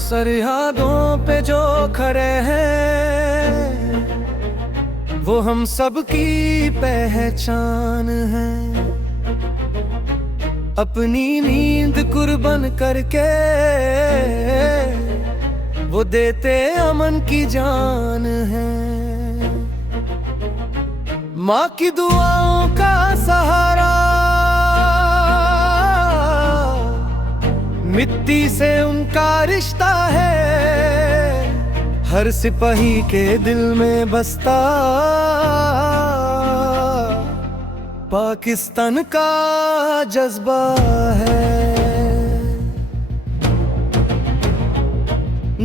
सरहदों पे जो खड़े हैं वो हम सब की पहचान है। अपनी नींद कुर्बान करके वो देते अमन की जान है। माँ की दुआओं का सहारा, मिट्टी से उनका रिश्ता है। हर सिपाही के दिल में बसता पाकिस्तान का जज्बा है।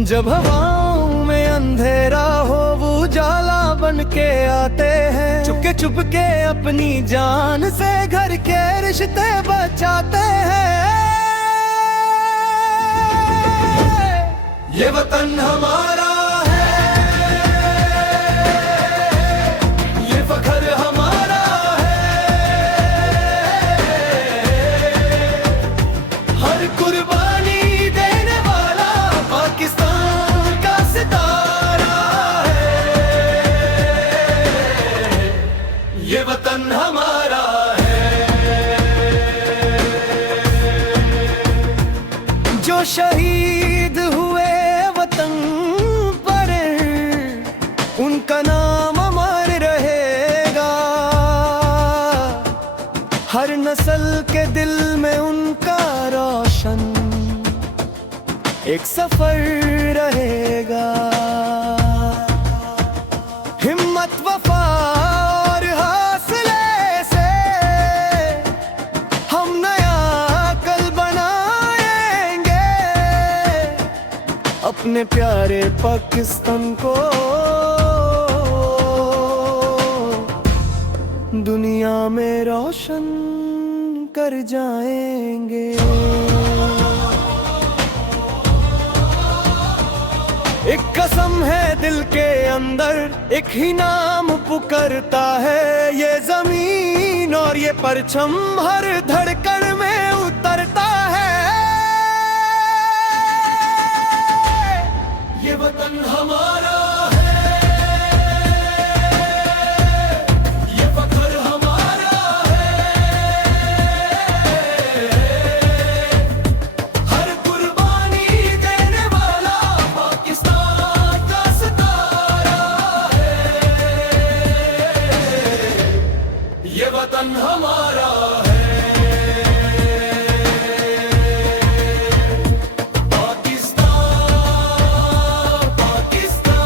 जब हवाओं में अंधेरा हो वो उजाला बन के आते हैं। चुपके चुपके अपनी जान से घर के रिश्ते बचाते हैं। ये वतन हमारा है, ये फख्र हमारा है। हर कुर्बानी देने वाला पाकिस्तान का सितारा है। ये वतन हमारा है। जो शहीद हुए उनका नाम अमर रहेगा। हर नस्ल के दिल में उनका रोशन एक सफर रहेगा। हिम्मत वफा और हौसले से हम नया कल बनाएंगे। अपने प्यारे पाकिस्तान को दुनिया में रोशन कर जाएंगे। एक कसम है दिल के अंदर, एक ही नाम पुकारता है। ये जमीन और ये परचम हर धड़कन में उतरता है। ये वतन हमारा वतन हमारा है। पाकिस्तान पाकिस्तान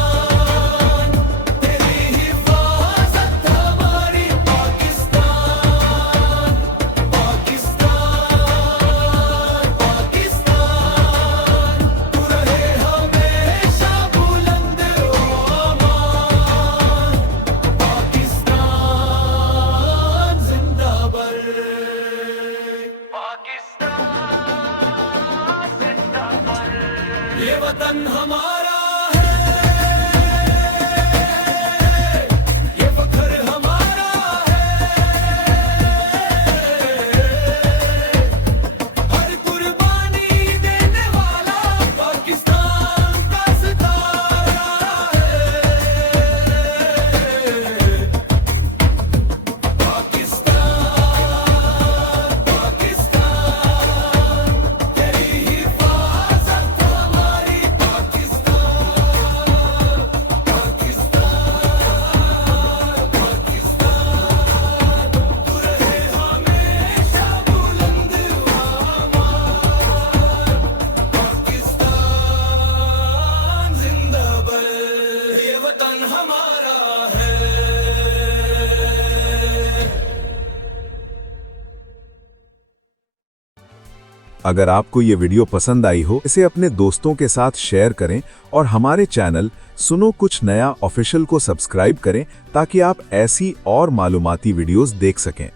अगर आपको ये वीडियो पसंद आई हो, इसे अपने दोस्तों के साथ शेयर करें और हमारे चैनल सुनो कुछ नया ऑफिशियल को सब्सक्राइब करें ताकि आप ऐसी और मालूमाती वीडियोस देख सकें।